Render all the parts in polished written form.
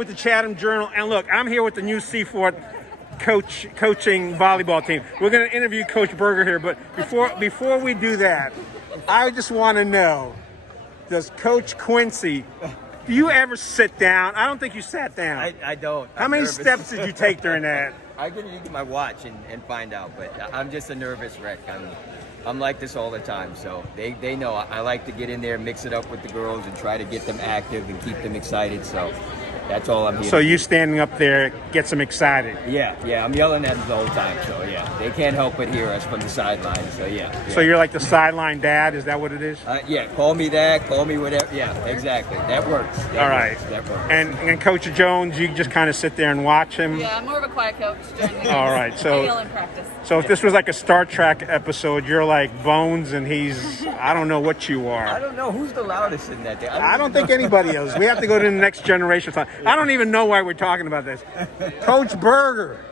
with the Chatham Journal, and look, I'm here with the new Seaforth coaching volleyball team. We're going to interview Coach Berger here, but before we do that, I just want to know, does Coach Quincy, do you ever sit down? I don't think you sat down. I don't. How many steps did you take during that? I can look at my watch and find out, but I'm just a nervous wreck. I'm like this all the time, so they know I like to get in there, mix it up with the girls, and try to get them active and keep them excited. So that's all I'm here. So you standing up there gets them excited. Yeah, I'm yelling at them the whole time. So yeah, they can't help but hear us from the sideline. So yeah. So you're like the sideline dad. Is that what it is? Yeah, call me that. Call me whatever. Yeah, exactly. That works. That works. And Coach Jones, you just kind of sit there and watch him. Yeah, I'm more of a quiet coach. All right, so I yell in practice. So if this was like a Star Trek episode, you're like Bones and he's, I don't know what you are. I don't know who's the loudest in that day. I don't think anybody is. We have to go to the next generation. I don't even know why we're talking about this. Coach Berger,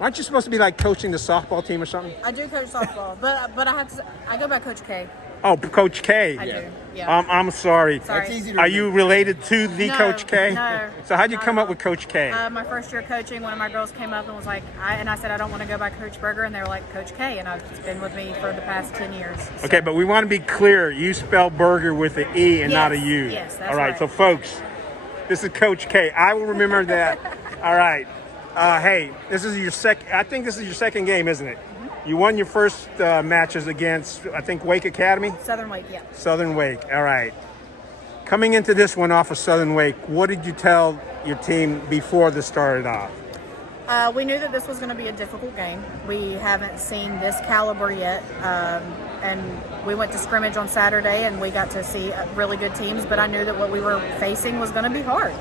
aren't you supposed to be like coaching the softball team or something? I do coach softball, but I go by Coach K. Oh, Coach K. I do. Yeah. I'm sorry. That's easy to Are you related to the No, Coach K? no. So how'd you come up with Coach K? My first year coaching, one of my girls came up and was like, I said I don't want to go by Coach Berger, and they were like Coach K, and it's been with me for the past 10 years. So. Okay, but we want to be clear. You spell Berger with an E and not a U. Yes, that's all right. So folks, this is Coach K. I will remember that. All right. Hey, this is your second. I think this is your second game, isn't it? You won your first matches against, I think, Wake Academy? Southern Wake, yeah. Southern Wake, all right. Coming into this one off of Southern Wake, what did you tell your team before this started off? We knew that this was going to be a difficult game. We haven't seen this caliber yet, and we went to scrimmage on Saturday, and we got to see really good teams, but I knew that what we were facing was going to be hard.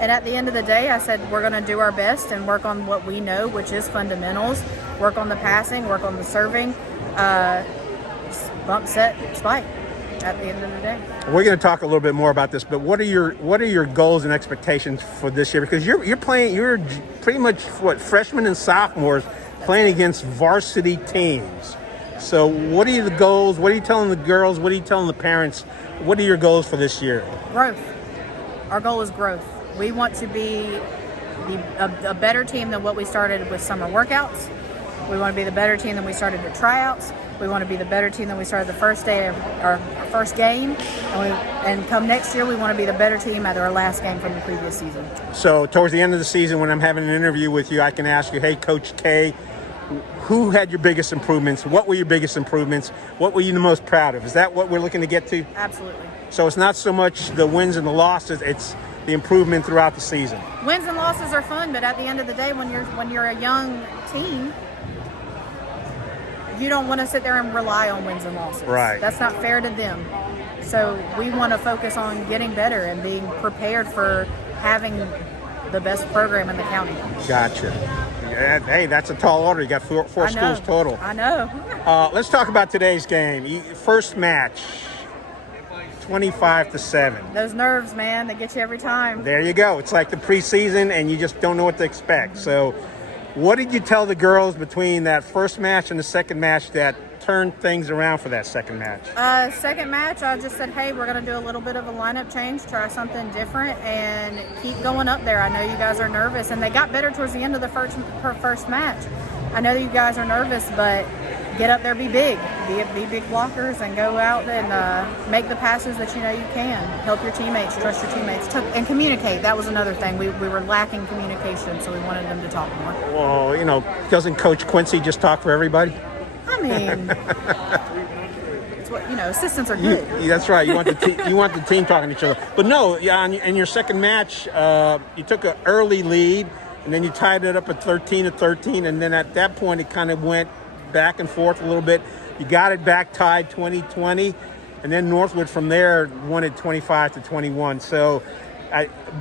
And at the end of the day, I said we're going to do our best and work on what we know, which is fundamentals, work on the passing, work on the serving, bump, set, spike at the end of the day. We're going to talk a little bit more about this, but what are your goals and expectations for this year? Because you're pretty much freshmen and sophomores playing against varsity teams. So what are the goals? What are you telling the girls? What are you telling the parents? What are your goals for this year? Growth. Our goal is growth. We want to be a better team than what we started with summer workouts. We want to be the better team than we started with tryouts. We want to be the better team than we started the first day of our first game. And come next year, we want to be the better team at our last game from the previous season. So towards the end of the season, when I'm having an interview with you, I can ask you, hey, Coach K, who had your biggest improvements? What were your biggest improvements? What were you the most proud of? Is that what we're looking to get to? Absolutely. So it's not so much the wins and the losses, it's the improvement throughout the season. Wins and losses are fun, but at the end of the day, when you're a young team, you don't want to sit there and rely on wins and losses. Right. That's not fair to them. So we want to focus on getting better and being prepared for having the best program in the county. Gotcha. Hey, that's a tall order. You got four schools total. I know. Let's talk about today's game. First match, 25-7. Those nerves, man, they get you every time. There you go. It's like the preseason, and you just don't know what to expect. So what did you tell the girls between that first match and the second match that turned things around for that second match? Second match, I just said, hey, we're going to do a little bit of a lineup change, try something different, and keep going up there. I know you guys are nervous, and they got better towards the end of the first match. I know you guys are nervous, but get up there, be big. Be big blockers and go out and make the passes that you know you can. Help your teammates, trust your teammates, and communicate. That was another thing. We were lacking communication, so we wanted them to talk more. Well, doesn't Coach Quincy just talk for everybody? I mean, it's what, assistants are good. That's right. You want the team talking to each other. But no, in your second match, you took an early lead, and then you tied it up at 13-13, and then at that point it kind of went back and forth a little bit. You got it back tied 20-20, and then Northwood from there won it 25-21. So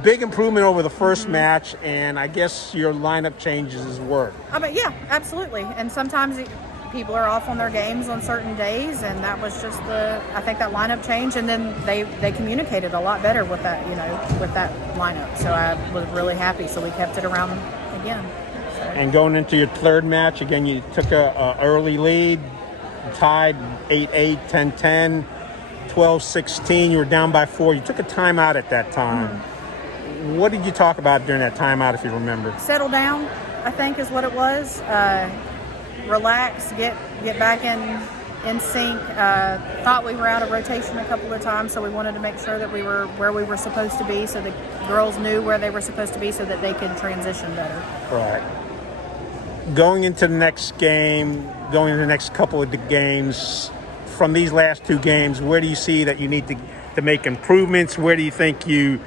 big improvement over the first match, and I guess your lineup changes has worked. Yeah, absolutely. And sometimes people are off on their games on certain days, and that was just I think that lineup change, and then they communicated a lot better with that, with that lineup. So I was really happy. So we kept it around again. And going into your third match, again, you took a early lead, tied 8-8, 10-10, 12-16. You were down by 4. You took a timeout at that time. What did you talk about during that timeout, if you remember? Settle down, I think is what it was. Relax, get back in sync. Thought we were out of rotation a couple of times, so we wanted to make sure that we were where we were supposed to be, so the girls knew where they were supposed to be, so that they could transition better. Right. Going into the next game, going into the next couple of the games, from these last two games, where do you see that you need to make improvements? Where do you think you're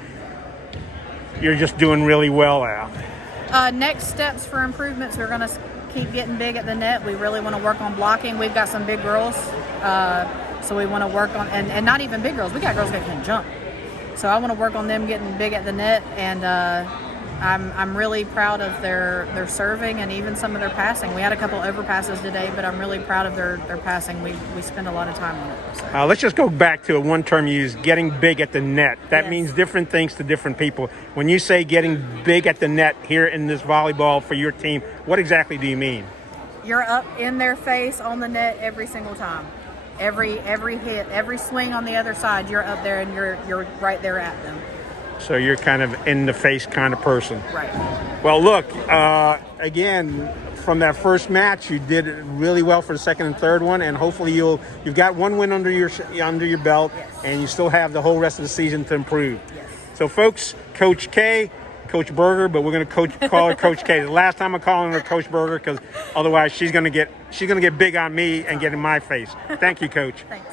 just doing really well at? Next steps for improvements, we're going to keep getting big at the net. We really want to work on blocking. We've got some big girls, so we want to work on, and not even big girls. We got girls that can jump. So I want to work on them getting big at the net, and I'm really proud of their serving and even some of their passing. We had a couple overpasses today, but I'm really proud of their passing. We spend a lot of time on it. So. Let's just go back to a one term you used, getting big at the net. That Yes. means different things to different people. When you say getting big at the net here in this volleyball for your team, what exactly do you mean? You're up in their face on the net every single time. Every hit, every swing on the other side, you're up there and you're right there at them. So you're kind of in the face kind of person. Right. Well, look, again, from that first match, you did really well for the second and third one, and hopefully you've got one win under your belt, Yes. and you still have the whole rest of the season to improve. Yes. So, folks, Coach K, Coach Berger, but we're going to call her Coach K. The last time I'm calling her Coach Berger, because otherwise she's going to get big on me and get in my face. Thank you, Coach. Thanks.